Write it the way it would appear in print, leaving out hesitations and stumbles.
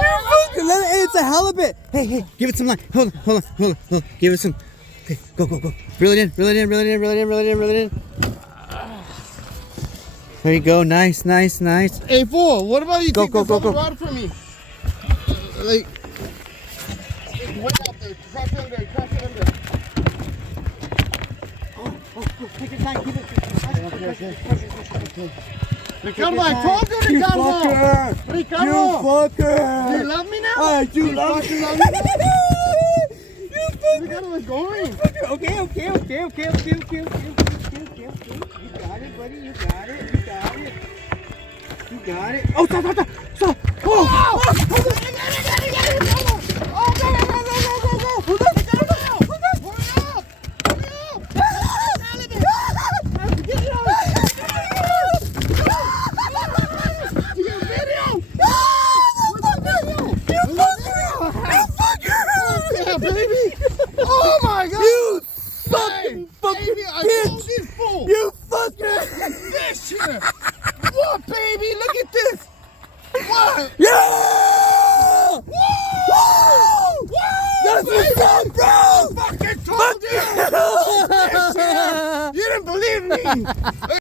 Hey, it's a halibut. Hey, give it some line. Hold on. Give it some. Okay, go. Reel it in. There you go. Nice. Hey, fool, what about you take this other go. rod from me? Like, way out there. Cross it under. Take your time. Keep it. Okay. Ricardo, I told you, Ricardo. Ricardo. You fucker. Do you love me now? I do love you. Ricardo, let's go in. Okay. You got it. Oh, stop. Oh. Baby! Oh my God! You fucking bitch! Fool! You fucking This here! What, baby? Look at this! What? yeah! Woo! That's what's up, bro! I fucking told you! You didn't believe me!